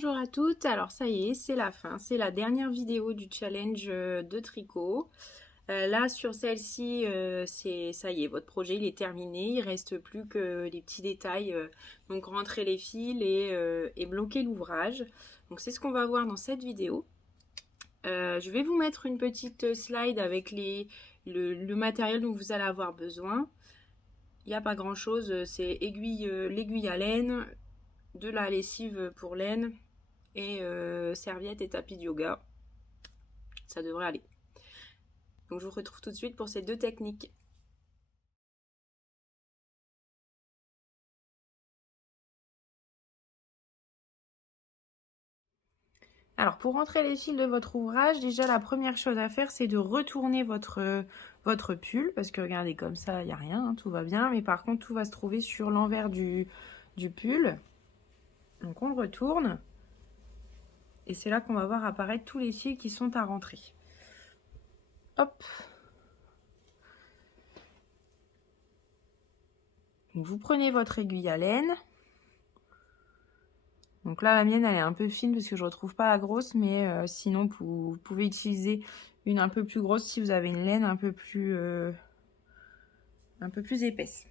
Bonjour à toutes, alors ça y est, c'est la fin, c'est la dernière vidéo du challenge de tricot. Là sur celle-ci, ça y est, votre projet il est terminé, il reste plus que les petits détails, donc rentrer les fils et bloquer l'ouvrage. Donc c'est ce qu'on va voir dans cette vidéo. Je vais vous mettre une petite slide avec le matériel dont vous allez avoir besoin. Il n'y a pas grand chose, c'est l'aiguille à laine, de la lessive pour laine et serviette et tapis de yoga. Ça devrait aller. Donc je vous retrouve tout de suite pour ces deux techniques. Alors pour rentrer les fils de votre ouvrage, déjà la première chose à faire c'est de retourner votre pull, parce que regardez comme ça il n'y a rien, hein, tout va bien, mais par contre tout va se trouver sur l'envers du pull. Donc on le retourne et c'est là qu'on va voir apparaître tous les fils qui sont à rentrer. Hop. Donc vous prenez votre aiguille à laine. Donc là, la mienne, elle est un peu fine parce que je ne retrouve pas la grosse, mais sinon, vous pouvez utiliser une un peu plus grosse si vous avez une laine un peu plus épaisse.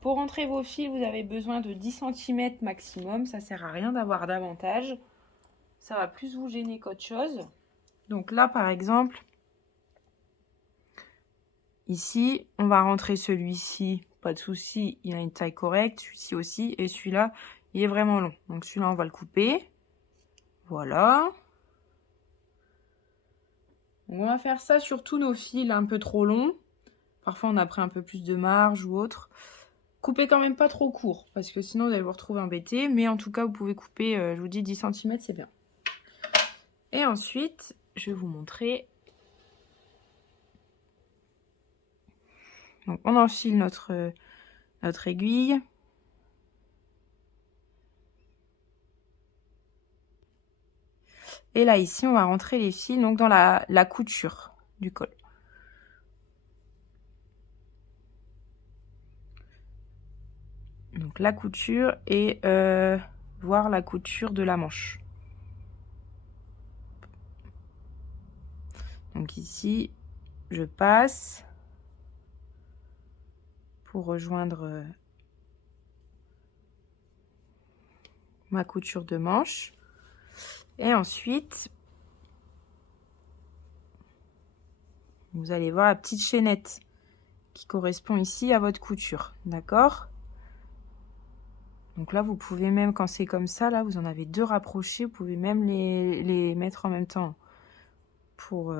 Pour rentrer vos fils, vous avez besoin de 10 cm maximum. Ça ne sert à rien d'avoir davantage. Ça va plus vous gêner qu'autre chose. Donc là, par exemple, ici, on va rentrer celui-ci. Pas de souci, il a une taille correcte. Celui-ci aussi. Et celui-là, il est vraiment long. Donc celui-là, on va le couper. Voilà. On va faire ça sur tous nos fils un peu trop longs. Parfois, on a pris un peu plus de marge ou autre. Coupez quand même pas trop court, parce que sinon, vous allez vous retrouver embêté. Mais en tout cas, vous pouvez couper, je vous dis, 10 cm, c'est bien. Et ensuite, je vais vous montrer. Donc, on enfile notre aiguille. Et là, ici, on va rentrer les fils donc, dans la couture du col. Donc, la couture et voir la couture de la manche. Donc, ici, je passe pour rejoindre ma couture de manche. Et ensuite, vous allez voir la petite chaînette qui correspond ici à votre couture, d'accord? Donc là, vous pouvez même, quand c'est comme ça, là, vous en avez deux rapprochés, vous pouvez même les mettre en même temps pour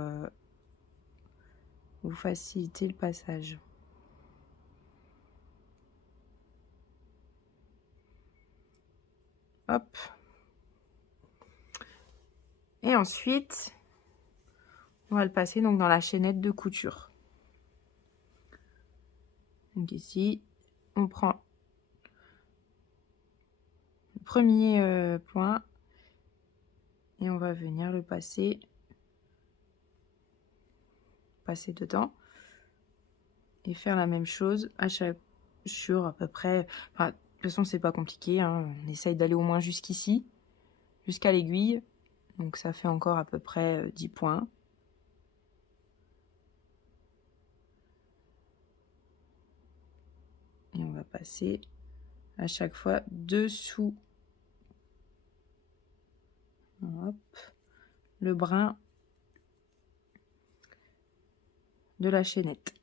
vous faciliter le passage. Hop. Et ensuite, on va le passer donc dans la chaînette de couture. Donc ici, on prend le premier point et on va venir le passer dedans et faire la même chose à chaque sur à peu près. Enfin, de toute façon, c'est pas compliqué, hein. On essaye d'aller au moins jusqu'ici, jusqu'à l'aiguille. Donc ça fait encore à peu près 10 points. Et on va passer à chaque fois dessous. Hop, le brin de la chaînette.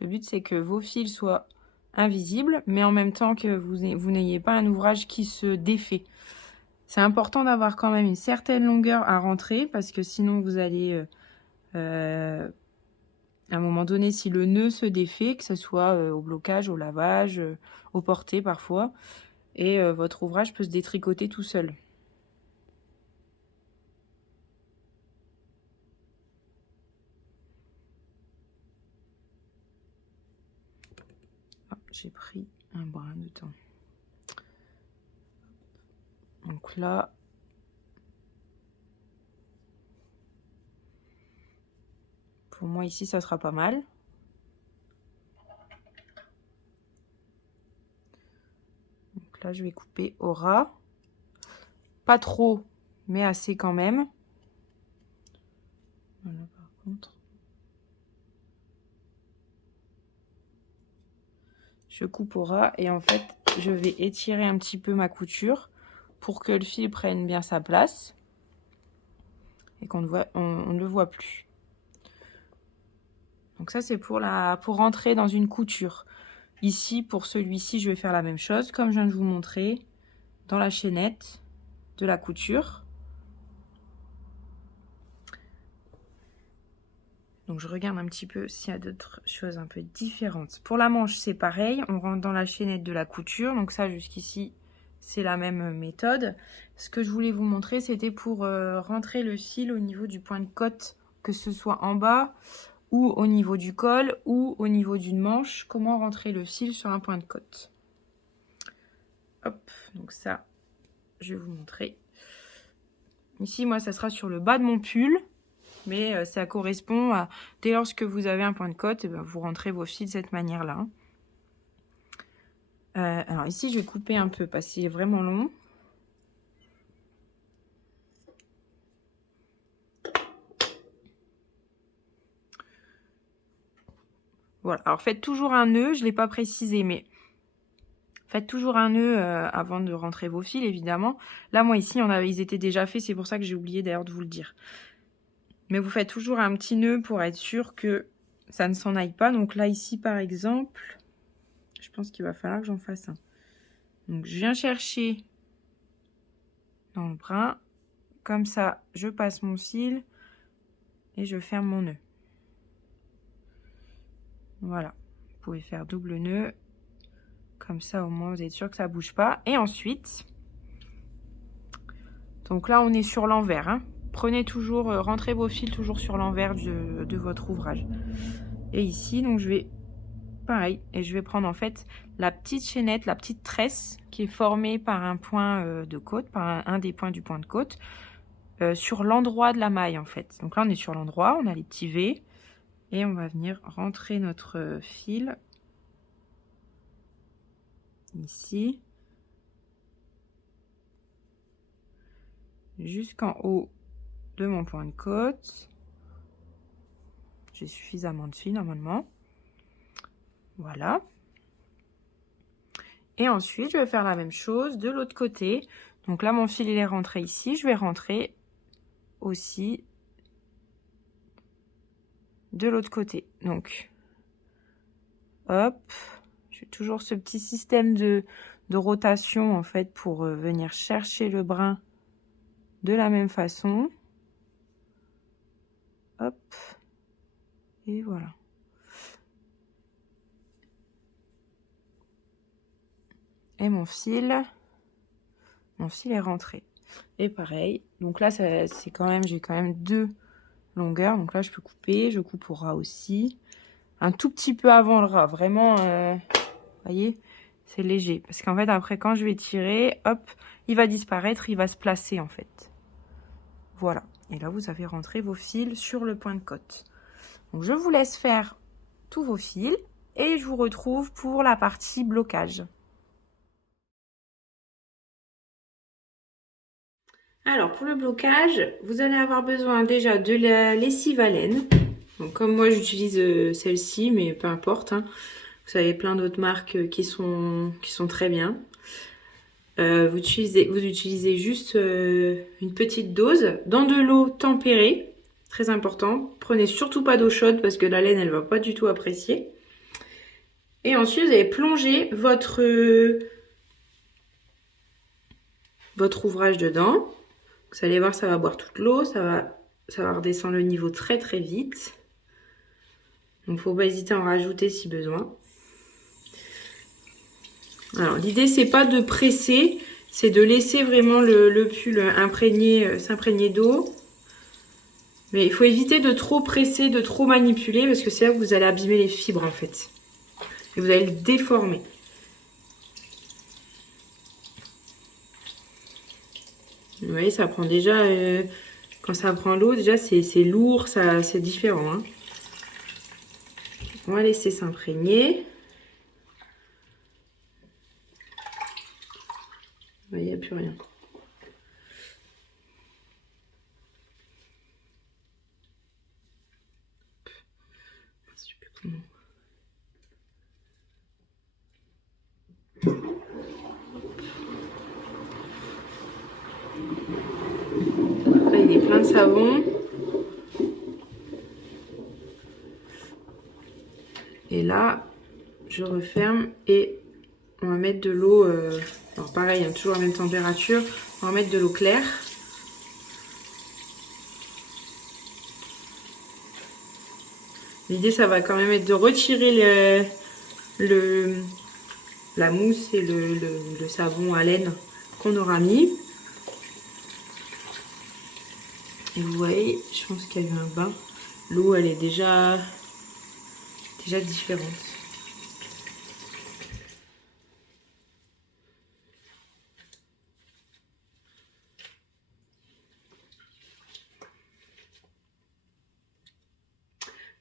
Le but, c'est que vos fils soient invisibles, mais en même temps que vous n'ayez pas un ouvrage qui se défait. C'est important d'avoir quand même une certaine longueur à rentrer, parce que sinon, vous allez, à un moment donné, si le nœud se défait, que ce soit au blocage, au lavage, au porté parfois, et votre ouvrage peut se détricoter tout seul. J'ai pris un brin de temps. Donc là, Pour moi ici, ça sera pas mal. Donc là, je vais couper au ras. Pas trop, mais assez quand même. Voilà, par contre. Je coupe au ras et en fait, je vais étirer un petit peu ma couture pour que le fil prenne bien sa place et qu'on ne le voit plus. Donc ça, c'est pour rentrer dans une couture. Ici, pour celui-ci, je vais faire la même chose, comme je viens de vous montrer, dans la chaînette de la couture. Donc je regarde un petit peu s'il y a d'autres choses un peu différentes. Pour la manche, c'est pareil, on rentre dans la chaînette de la couture. Donc ça, jusqu'ici, c'est la même méthode. Ce que je voulais vous montrer, c'était pour rentrer le fil au niveau du point de côte, que ce soit en bas, ou au niveau du col, ou au niveau d'une manche. Comment rentrer le fil sur un point de côte. Hop, donc ça, je vais vous montrer. Ici, moi, ça sera sur le bas de mon pull. Mais ça correspond à, dès lors que vous avez un point de côte, vous rentrez vos fils de cette manière-là. Alors ici, je vais couper un peu parce qu'il est vraiment long. Voilà, alors faites toujours un nœud, je ne l'ai pas précisé, mais faites toujours un nœud avant de rentrer vos fils, évidemment. Là, moi, ici, ils étaient déjà faits, c'est pour ça que j'ai oublié d'ailleurs de vous le dire. Mais vous faites toujours un petit nœud pour être sûr que ça ne s'en aille pas. Donc là, ici, par exemple, je pense qu'il va falloir que j'en fasse un. Donc, je viens chercher dans le brin. Comme ça, je passe mon fil et je ferme mon nœud. Voilà. Vous pouvez faire double nœud. Comme ça, au moins, vous êtes sûr que ça ne bouge pas. Et ensuite, donc là, on est sur l'envers. Hein. Prenez toujours, rentrez vos fils toujours sur l'envers de votre ouvrage. Et ici, donc je vais, pareil, et je vais prendre en fait la petite chaînette, la petite tresse qui est formée par un point de côte, par un des points du point de côte, sur l'endroit de la maille en fait. Donc là, on est sur l'endroit, on a les petits V, et on va venir rentrer notre fil ici, jusqu'en haut de mon point de côte. J'ai suffisamment de fil normalement. Voilà. Et ensuite, je vais faire la même chose de l'autre côté. Donc là, mon fil il est rentré ici. Je vais rentrer aussi de l'autre côté. Donc, hop. J'ai toujours ce petit système de rotation en fait pour venir chercher le brin de la même façon. Hop. Et voilà. Et mon fil est rentré. Et pareil, donc là, c'est quand même, j'ai quand même deux longueurs. Donc là, je peux couper, je coupe au ras aussi. Un tout petit peu avant le ras, vraiment, voyez, c'est léger. Parce qu'en fait, après, quand je vais tirer, hop, il va disparaître, il va se placer en fait. Voilà. Et là, vous avez rentré vos fils sur le point de côte. Donc, je vous laisse faire tous vos fils et je vous retrouve pour la partie blocage. Alors, pour le blocage, vous allez avoir besoin déjà de la lessive à laine. Donc, comme moi, j'utilise celle-ci, mais peu importe. Hein. Vous avez plein d'autres marques qui sont très bien. Vous utilisez juste une petite dose dans de l'eau tempérée. Très important. Prenez surtout pas d'eau chaude parce que la laine, elle va pas du tout apprécier. Et ensuite, vous allez plonger votre ouvrage dedans. Vous allez voir, ça va boire toute l'eau, ça va redescendre le niveau très très vite. Donc, faut pas hésiter à en rajouter si besoin. Alors, l'idée, c'est pas de presser, c'est de laisser vraiment le pull s'imprégner d'eau. Mais il faut éviter de trop presser, de trop manipuler, parce que c'est là que vous allez abîmer les fibres, en fait. Et vous allez le déformer. Vous voyez, ça prend déjà... quand ça prend l'eau, déjà, c'est lourd, c'est différent. Hein. On va laisser s'imprégner. Il n'y a plus rien. Je sais plus comment. Là, il est plein de savon. Et là, je referme et on va mettre de l'eau. Alors pareil, hein, toujours à la même température. On va mettre de l'eau claire. L'idée, ça va quand même être de retirer la mousse et le savon à laine qu'on aura mis. Et vous voyez, je pense qu'il y a eu un bain. L'eau, elle est déjà différente.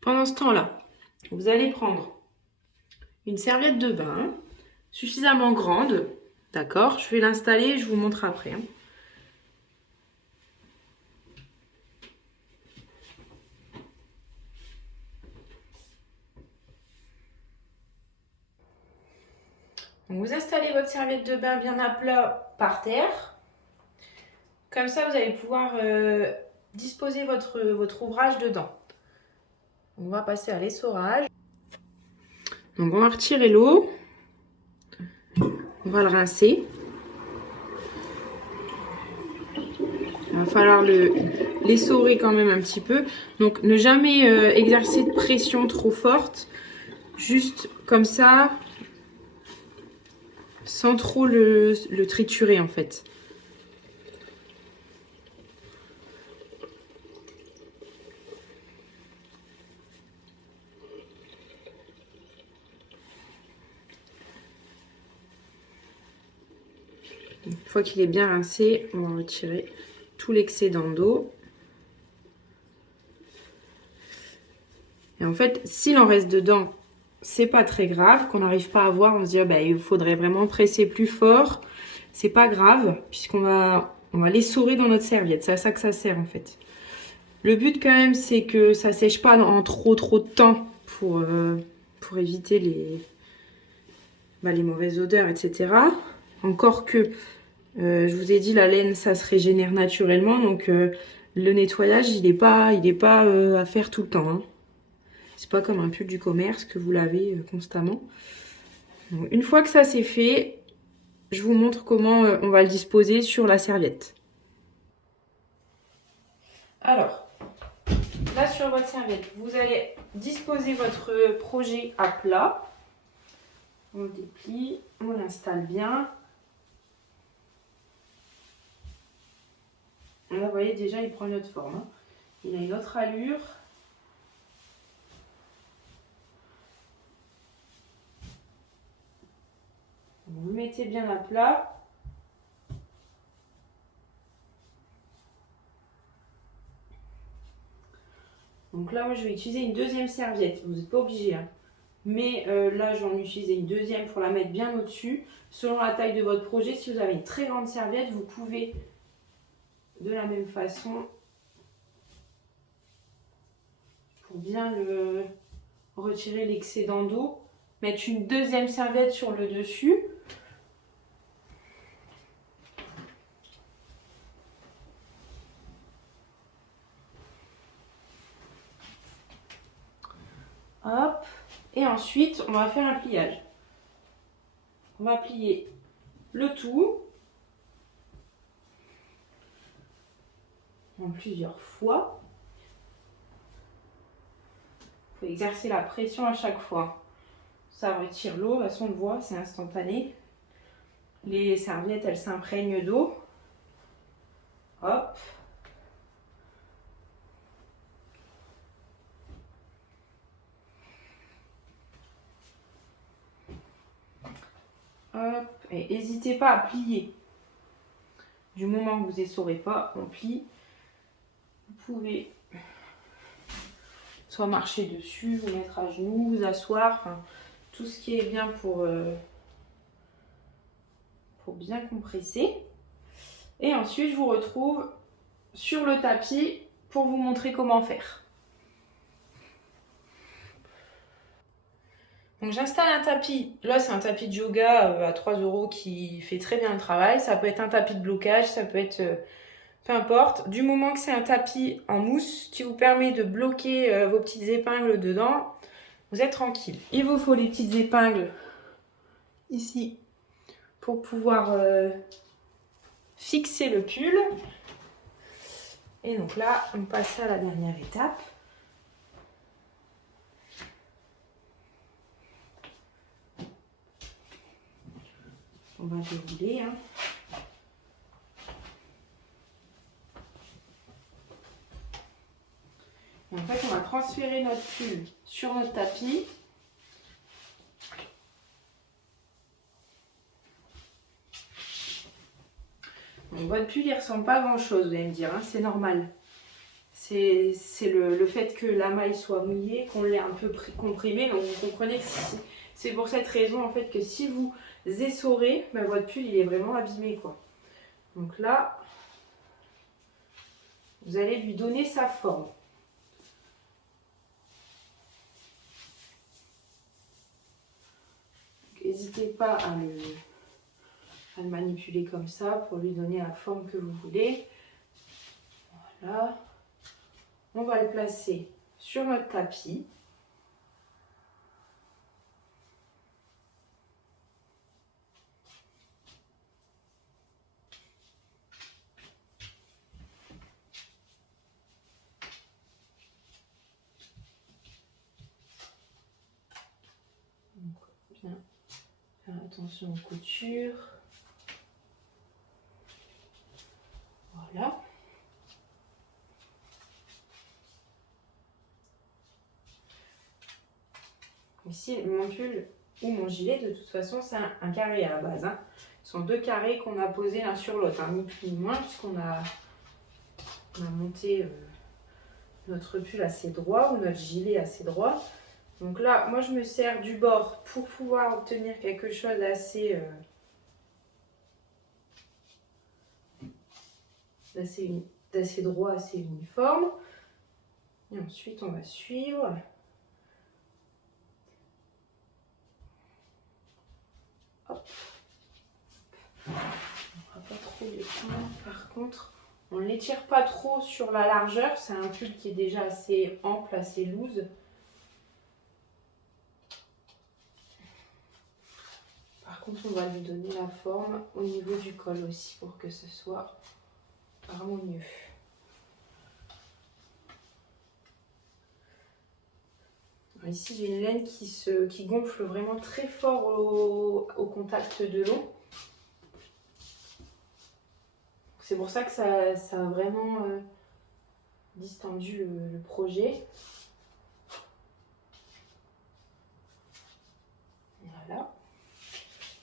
Pendant ce temps-là, vous allez prendre une serviette de bain suffisamment grande. D'accord? Je vais l'installer, je vous montre après. Hein. Donc vous installez votre serviette de bain bien à plat par terre. Comme ça, vous allez pouvoir disposer votre ouvrage dedans. On va passer à l'essorage. Donc on va retirer l'eau. On va le rincer. Il va falloir l'essorer quand même un petit peu. Donc ne jamais exercer de pression trop forte. Juste comme ça, sans trop le triturer en fait. Une fois qu'il est bien rincé, on va retirer tout l'excédent d'eau. Et en fait, s'il en reste dedans, c'est pas très grave. Qu'on n'arrive pas à voir, on se dit oh, bah, il faudrait vraiment presser plus fort. C'est pas grave, puisqu'on va l'essorer dans notre serviette. C'est à ça que ça sert en fait. Le but quand même, c'est que ça sèche pas en trop de temps pour éviter les mauvaises odeurs, etc. Encore que, je vous ai dit, la laine, ça se régénère naturellement. Donc, le nettoyage, il n'est pas à faire tout le temps. Hein. C'est pas comme un pull du commerce que vous lavez constamment. Donc, une fois que ça c'est fait, je vous montre comment on va le disposer sur la serviette. Alors, là sur votre serviette, vous allez disposer votre projet à plat. On le déplie, on l'installe bien. Là, vous voyez, déjà, il prend une autre forme. Hein. Il a une autre allure. Vous le mettez bien à plat. Donc là, moi, je vais utiliser une deuxième serviette. Vous n'êtes pas obligé. Hein. Mais là, je vais en utiliser une deuxième pour la mettre bien au-dessus. Selon la taille de votre projet, si vous avez une très grande serviette, vous pouvez de la même façon, pour bien le retirer l'excédent d'eau, mettre une deuxième serviette sur le dessus. Hop. Et ensuite, on va faire un pliage. On va plier le tout en plusieurs fois. Il faut exercer la pression à chaque fois. Ça retire l'eau, de toute façon on le voit, c'est instantané. Les serviettes, elles s'imprègnent d'eau. Hop. Hop. Et n'hésitez pas à plier. Du moment que vous essorez pas, on plie. Vous pouvez soit marcher dessus, vous mettre à genoux, vous asseoir, enfin, tout ce qui est bien pour bien compresser. Et ensuite, je vous retrouve sur le tapis pour vous montrer comment faire. Donc j'installe un tapis, là c'est un tapis de yoga à 3 € qui fait très bien le travail. Ça peut être un tapis de blocage, ça peut être peu importe. Du moment que c'est un tapis en mousse qui vous permet de bloquer vos petites épingles dedans, vous êtes tranquille. Il vous faut les petites épingles ici pour pouvoir fixer le pull. Et donc là, on passe à la dernière étape. On va dérouler. Hein. Et en fait, on va transférer notre pull sur notre tapis. Donc, votre pull, il ne ressemble pas à grand chose, vous allez me dire, hein, c'est normal. C'est le fait que la maille soit mouillée, qu'on l'ait un peu comprimée. Donc vous comprenez que c'est pour cette raison en fait que si vous essorez, ben, votre pull il est vraiment abîmé quoi. Donc là, vous allez lui donner sa forme. N'hésitez pas à le manipuler comme ça pour lui donner la forme que vous voulez. Voilà. On va le placer sur notre tapis. Donc, bien faire attention aux coutures. Voilà. Ici, mon pull ou mon gilet, de toute façon, c'est un carré à la base. Hein. Ce sont 2 carrés qu'on a posés l'un sur l'autre, hein, ni plus ni moins, puisqu'on a monté notre pull assez droit ou notre gilet assez droit. Donc là, moi, je me sers du bord pour pouvoir obtenir quelque chose d'assez droit, assez uniforme. Et ensuite, on va suivre. Hop. On va pas trop les prendre. Par contre, on ne l'étire pas trop sur la largeur. C'est un pull qui est déjà assez ample, assez loose. Par contre, on va lui donner la forme au niveau du col aussi pour que ce soit harmonieux. Alors ici, j'ai une laine qui gonfle vraiment très fort au contact de l'eau. C'est pour ça que ça a vraiment distendu le projet. Voilà.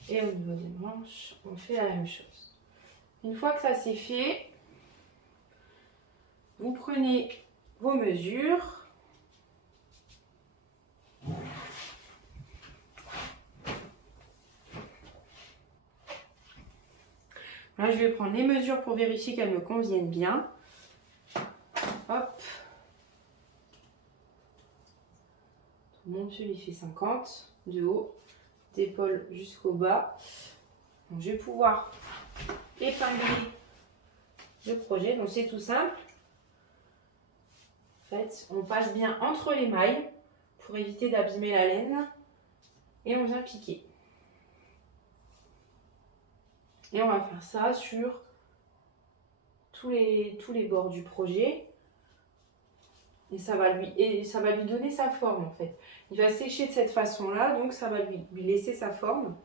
Et au niveau des manches, on fait la même chose. Une fois que ça c'est fait, vous prenez vos mesures. Là, je vais prendre les mesures pour vérifier qu'elles me conviennent bien. Hop. Mon pull, il fait 50 de haut, d'épaule jusqu'au bas. Donc, je vais pouvoir épingler le projet. Donc, c'est tout simple. En fait, on passe bien entre les mailles pour éviter d'abîmer la laine. Et on vient piquer. Et on va faire ça sur tous les bords du projet. Et ça va lui donner sa forme en fait. Il va sécher de cette façon-là, donc ça va lui laisser sa forme.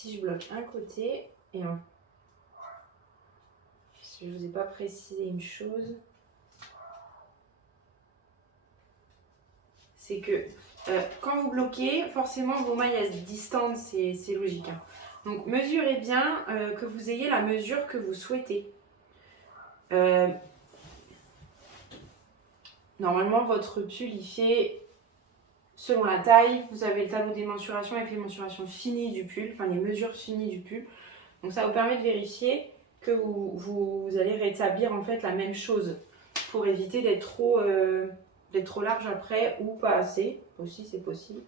ici je bloque un côté et un. Je ne vous ai pas précisé une chose. C'est que quand vous bloquez, forcément vos mailles elles se distendent, c'est logique. Hein. Donc mesurez bien que vous ayez la mesure que vous souhaitez. Normalement votre pull il fait selon la taille, vous avez le tableau des mensurations avec les mensurations finies du pull, enfin les mesures finies du pull. Donc ça vous permet de vérifier que vous allez rétablir en fait la même chose pour éviter d'être trop large après ou pas assez. Aussi c'est possible.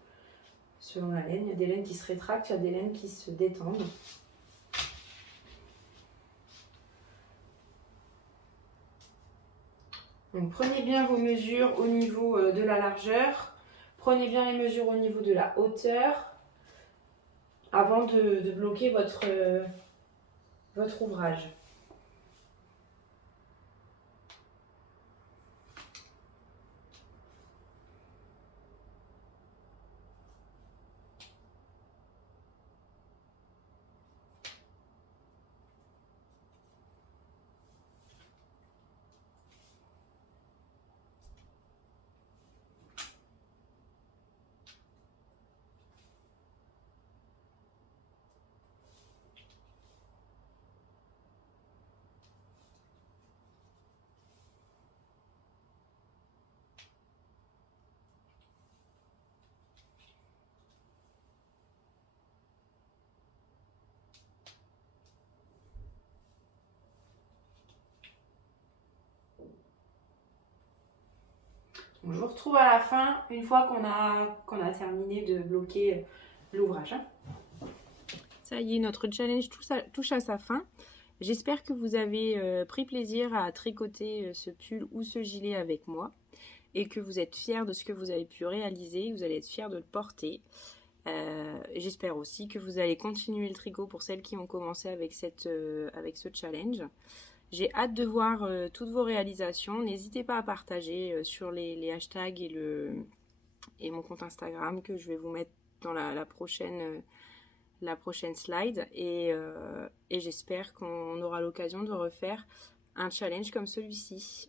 Selon la laine, il y a des laines qui se rétractent, il y a des laines qui se détendent. Donc prenez bien vos mesures au niveau de la largeur. Prenez bien les mesures au niveau de la hauteur avant de bloquer votre ouvrage. Donc, je vous retrouve à la fin, une fois qu'on a terminé de bloquer l'ouvrage. Ça y est, notre challenge touche à sa fin. J'espère que vous avez pris plaisir à tricoter ce pull ou ce gilet avec moi et que vous êtes fiers de ce que vous avez pu réaliser, vous allez être fiers de le porter. J'espère aussi que vous allez continuer le tricot pour celles qui ont commencé avec ce challenge. J'ai hâte de voir toutes vos réalisations. N'hésitez pas à partager sur les hashtags et mon compte Instagram que je vais vous mettre dans la prochaine slide. Et j'espère qu'on aura l'occasion de refaire un challenge comme celui-ci.